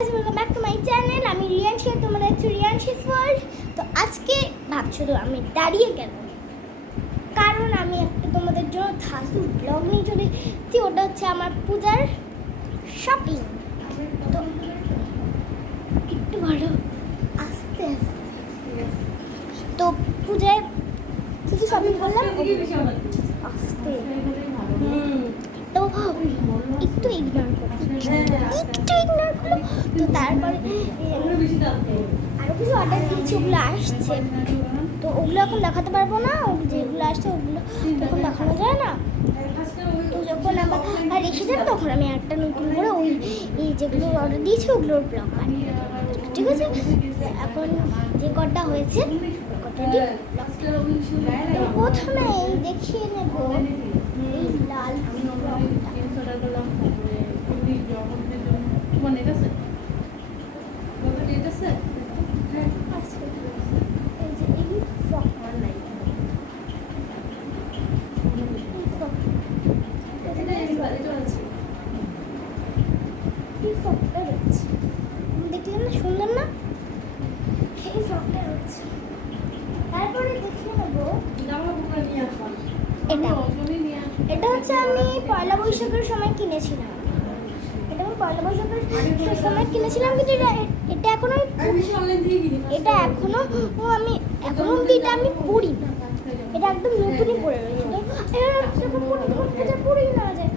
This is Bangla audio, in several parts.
Welcome back to my channel. আমি রিয়ানশি, তোমরা দেখছো রিয়ানশিস ওয়ার্ল্ড। তো আজকে ভাবছো তো আমি দাঁড়িয়ে কেন, কারণ আমি একটা তোমাদের জন্য ধাসু ব্লগ নিয়ে চলে এসেছি। ওটা হচ্ছে আমার পূজার শপিং। তো একটু ভালো আস্তে আস্তে, তো পূজায় কিছু শপিং করলাম আস্তে, তো একটু ইগনোর করো, একটু ইগনোর করো। তো তারপরে আরও কিছু অর্ডার দিয়েছি, ওগুলো আসছে। তো ওগুলো এখন দেখাতে পারবো না, যেগুলো আসছে ওগুলো তখন দেখানো যায় না। তো যখন আবার আর রেখে যাবে তখন আমি একটা নতুন করে ওই যেগুলো অর্ডার দিয়েছি ওগুলোর ব্লগ বানিয়ে দেবো, ঠিক আছে? এখন যে কটা হয়েছে কটা দিয়ে প্রথমে এই দেখিয়ে নেব এই লাল দেখলেন না, সুন্দর না? এই ফ্রকটা রয়েছে। তারপরে দেখিয়ে নেবো এটা হচ্ছে আমি পয়লা বৈশাখের সময় কিনেছিলাম। এটা আমি পয়লা বৈশাখের সময় কিনেছিলাম, কিন্তু এটা এখনো এটা এখনো আমি এখনো অব্দি এটা আমি পরি না। এটা একদম নতুনই পরে রয়েছে। তো পরেই না যায়।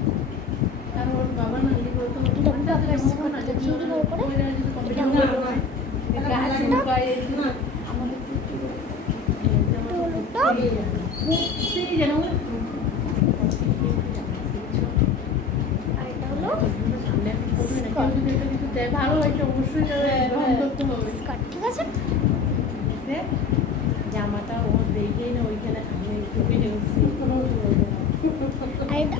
ভালো হয়েছে অবশ্যই, ঠিক আছে। জামাটা ও দেখেই না ওইখানে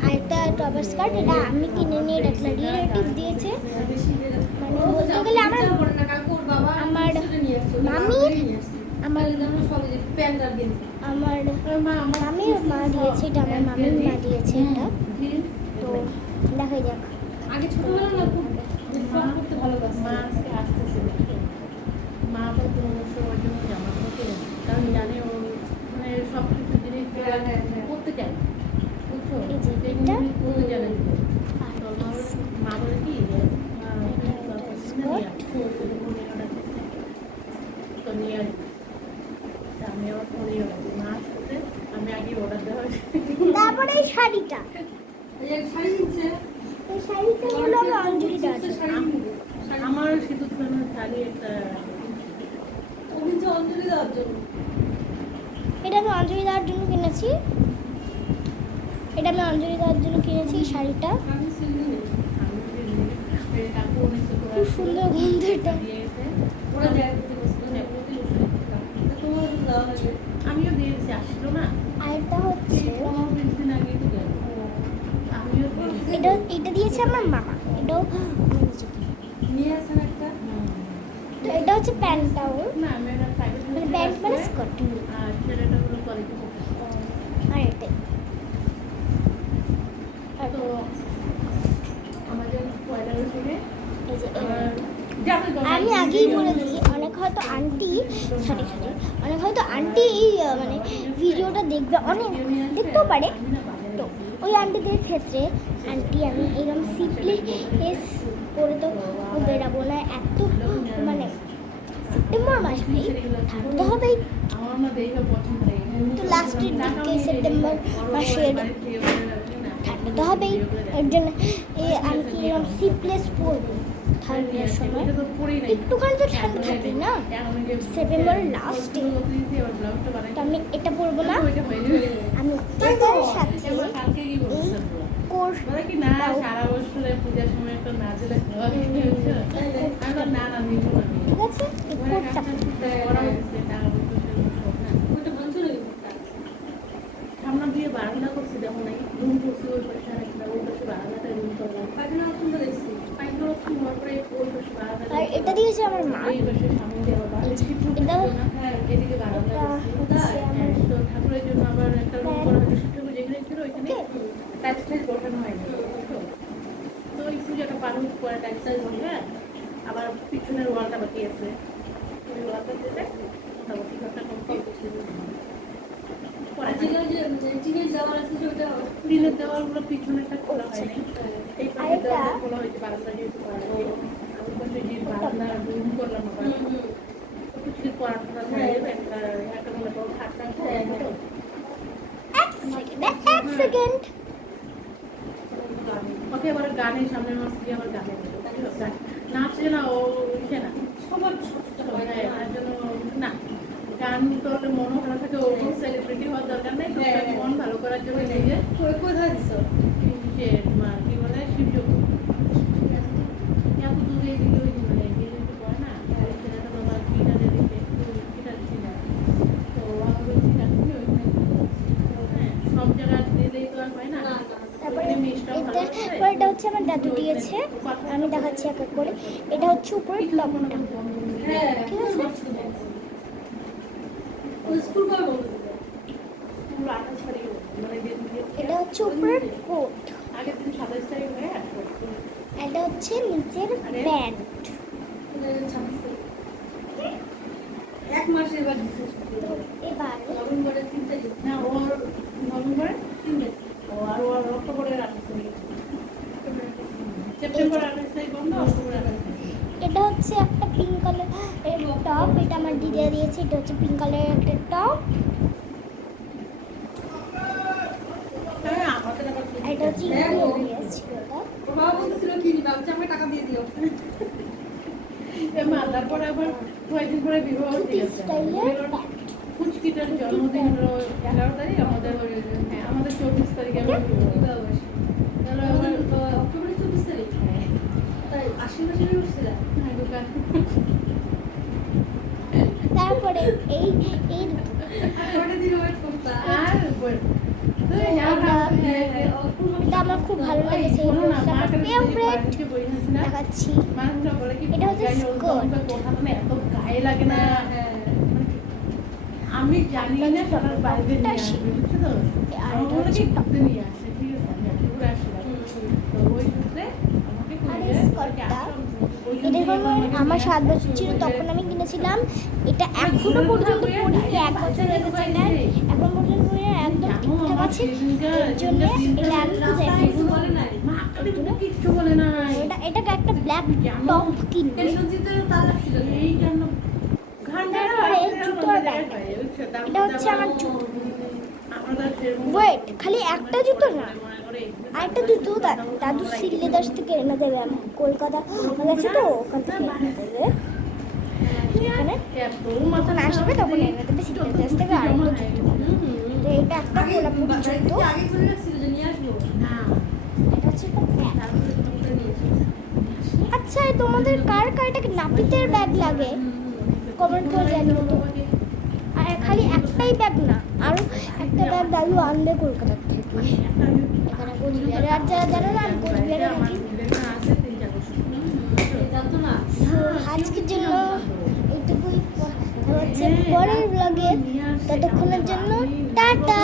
আরেকটা টপার স্কার্ট, এটা আমি কিনে নিয়ে এটা রিলেটিভ দিয়েছে। মানে বলতে গেলে আমার মামির মামির মা দিয়েছে এটা, আমার মামির মা দিয়েছে এটা। তো দেখাই যাক। আগে ছোটবেলা না খুব করতে ভালোবাসে। মা আজকে আসতেছে, মা আবার কোনো সময়ের জন্য জামা কাপড় কিনে, কারণ জানে ও মানে সব কিছু জিনিস করতে চায়, বুঝছো? করতে জানে। মা বলে কি তো নিয়ে আসবে, আমি আবার ফোনে মা আসতেছে, আমি আগে অর্ডার দেওয়া। তারপরে এই শাড়িটা, এই শাড়িটা হলো অঞ্জলি দাস। আমার সিঁদুর খানোর শাড়ি একটা অঞ্জলি দেওয়ার জন্য, এটা আমি অঞ্জলি দেওয়ার জন্য কিনেছি। এই শাড়িটা খুব সুন্দর গন্ধ। এটা আমিও দিয়েছি, আসলো না। আর এটা হচ্ছে আমিও এটা দিয়েছে আমার মামা। এটাও নিয়ে আসেন একটা। তো এটা হচ্ছে প্যান্টটাও, মানে প্যান্ট মানে স্কার্ট। আর ছেলেটা হলো কলেজে আর এটাই তো আমাদের পয়লা বৈশাখে আমি আগেই বলে দিই, অনেক হয়তো আন্টি এই মানে ভিডিওটা দেখবে, অনেক দেখতেও পারে। তো ওই আন্টিদের ক্ষেত্রে আমি এরকম সিপ্লেস করে তো বেরাবো না, এত মানে সেপ্টেম্বর মাস ভাই, থাকতে হবেই। তো লাস্টের দিকে সেপ্টেম্বর মাসের থাকতে হবেই, এর জন্য আমি কি এরকম সিপ্লেস পরবো ঠান্ডার সময়। একটুখানি তো ঠান্ডা থাকে না সেপ্টেম্বরের লাস্টে, তো আমি এটা পরবো না। আমি এটার সাথে ঠিক আছে সামনে দিয়ে বারান্দা করছি, দেখো নাই রুম করছি, ওই পাশে আরেকটা, ওই পাশে বারান্দাটা রুম করলাম, পায়খানা বাথরুমটা দেখছি, পায়খানা বাথরুম হওয়ার পরে ওই পাশে বারান্দা, আর এটা দিয়েছে আমার মা। এই পাশে সামনে দেওয়া এদিকে বারান্দা তো ঠাকুরের জন্য আবার একটা রুম করা হয়েছে। ঠাকুর যেখানে ছিল ওইখানে টাইলস বসানো হয়নি, তো ওই পুজোটা পার পরে টাইলস বসে আবার পিছনের ওয়ালটা বাকি আছে, ওই ওয়ালটা দিলে মোটামুটি ঘরটা কমপ্লিট টিনের দেওয়ালগুলো পিছনেরটা খোলা হয়নি, এই পাশের দেওয়ালটা খোলা হয়েছে, বারান্দা যেহেতু করা হয়নি। আমি পাশে যে বারান্দা রুম করলাম আবার কিছু পড়াশোনা হয়ে যাবে, একটা মনে করো খাটটা তো এক সেকেন্ড ওকে আবার গানের সামনে আমার স্ত্রী আবার গানে নাচে না, ও উঠে না সবার তার জন্য না গান করলে মনও ভালো থাকে, ওরকম সেলিব্রিটি হওয়ার দরকার নেই, মন ভালো করার জন্য নিজে কোথায় দিছো? সে তোমার কি বলে শিবযোগ এত দূরে এদিকে ওই মানে বিজেপি পড়ে না, ছেলেটা তোমার গিটারে দিকে গিটার ছিল, তো আমার বলছি গানটি ওইখানে হ্যাঁ সব জায়গায় দিলেই তো আর হয় না। তারপরে এটা হচ্ছে আমার দাদু দিয়েছে, আমি দেখাচ্ছি এক এক করে। এটা হচ্ছে উপরের টপটা, হ্যাঁ, ঠিক আছে? ওই স্কুল কবে বন্ধ দিল? পুরো 28 তারিখ মানে এটা হচ্ছে উপরের কোট, আগের দিন 27 তারিখ হয়ে এটা হচ্ছে নিচের প্যান্ট। 26 তারিখ। এক মাসে এবার দিছে ছুটি। তো এবার নভেম্বরের 3 তারিখ। না ওর নভেম্বরে 3 তারিখ। ও আর ওর অক্টোবরের 28 তারিখ, সেপ্টেম্বর 28 তারিখ বন্ধ, অক্টোবর 28 তারিখ। এটা হচ্ছে একটা পিঙ্ক কালার টপ, এটা আমার দিদা দিয়েছে। এটা হচ্ছে পিঙ্ক কালারের একটা টপ, হ্যাঁ আমাদের আবার আর এটা হচ্ছে ইউনিও দিয়েছিল এটা। ওর বাবা বলতেছিল কি নিবে? আমি বলছি, আমাকে টাকা দিয়ে দিও। মা তারপরে আবার কয়েকদিন পরে বিবাহ ধুতি ঠিক আছে, স্টাইলের প্যান্ট। কুচকিটার জন্মদিন হলো 11 তারিখ, আমাদের হ্যাঁ আমাদের 24 তারিখে আমরা বিবাহ। তাহলে আবার অক্টোবরের 24 তারিখ। তাই আশ্বিন মাসে উঠছিল। হ্যাঁ দোকান তারপরে এই এই কয়টা দিন ওয়েট করতা? আর তুই যা এটা আমার খুব ভালো লেগেছে, শোনো না মা ফেভারিট। কালকে বই না দেখাচ্ছি, মানুষরা বলে কি এটা হচ্ছে skirt। কথাটা না এত গায়ে লাগে না, হ্যাঁ। আমি জানি না সবার বাইরে নিয়ে আসবে বুঝছো তো, আর আমার এটা মনে হচ্ছে কি ঘুরতে নিয়ে আসে, ঠিক আছে আমি একটু ঘুরে আসলাম, তো ওই সূত্রে আমাকে আর কইলে এই skirt-টা, এটা যখন আমার 7 বছর ছিল তখন আমি কিনেছিলাম। এটা এখনো পর্যন্ত পরি, 1 বছর হয়ে গেছে এটা, এখন পর্যন্ত পরি একদম ঠিকঠাক আছে। এর জন্য এটা আমি খুঁজে কিছু বলে নাই। মা কালি তুমি কিচ্ছু বলে নাই, এটাকে একটা ব্ল্যাক টপ কিনবে। টেনশন চিন্তা তার লাগছিল। এই কেন ঘান্ডার তারপরে জুতোর ব্যাগ। এটা হচ্ছে আমার জুতো। ওয়েট, খালি একটা জুতো না, আরেকটা জুতো দাদু সিলেদাস থেকে এনে দেবে। আমি কলকাতা গেছি তো, ওখান থেকে এনে দেবে। এখানে যখন আসবে তখন এনে দেবে সিলেদাস থেকে আরেকটা জুতো। তো এটা একটা গোলাপি জুতো, আগে করে রাখছিল যে নিয়ে আসবো। এটা হচ্ছে একটা ব্যাগ। তারপরে তোমাকে নিয়েছি। আচ্ছা, তোমাদের কার কার এটা নাপিতের ব্যাগ লাগে কমেন্ট করে জানিও তো। আর খালি একটাই ব্যাগ না, আরও একটা ব্যাগ দাদু আনবে কলকাতার থেকে। এখানে কোচবিহারে, আর যারা জানে না আমি কোচবিহারে থাকি। জানতো না। তো আজকের জন্য এইটুকুই, হচ্ছে পরের ব্লগে। ততক্ষণের জন্য টাটা।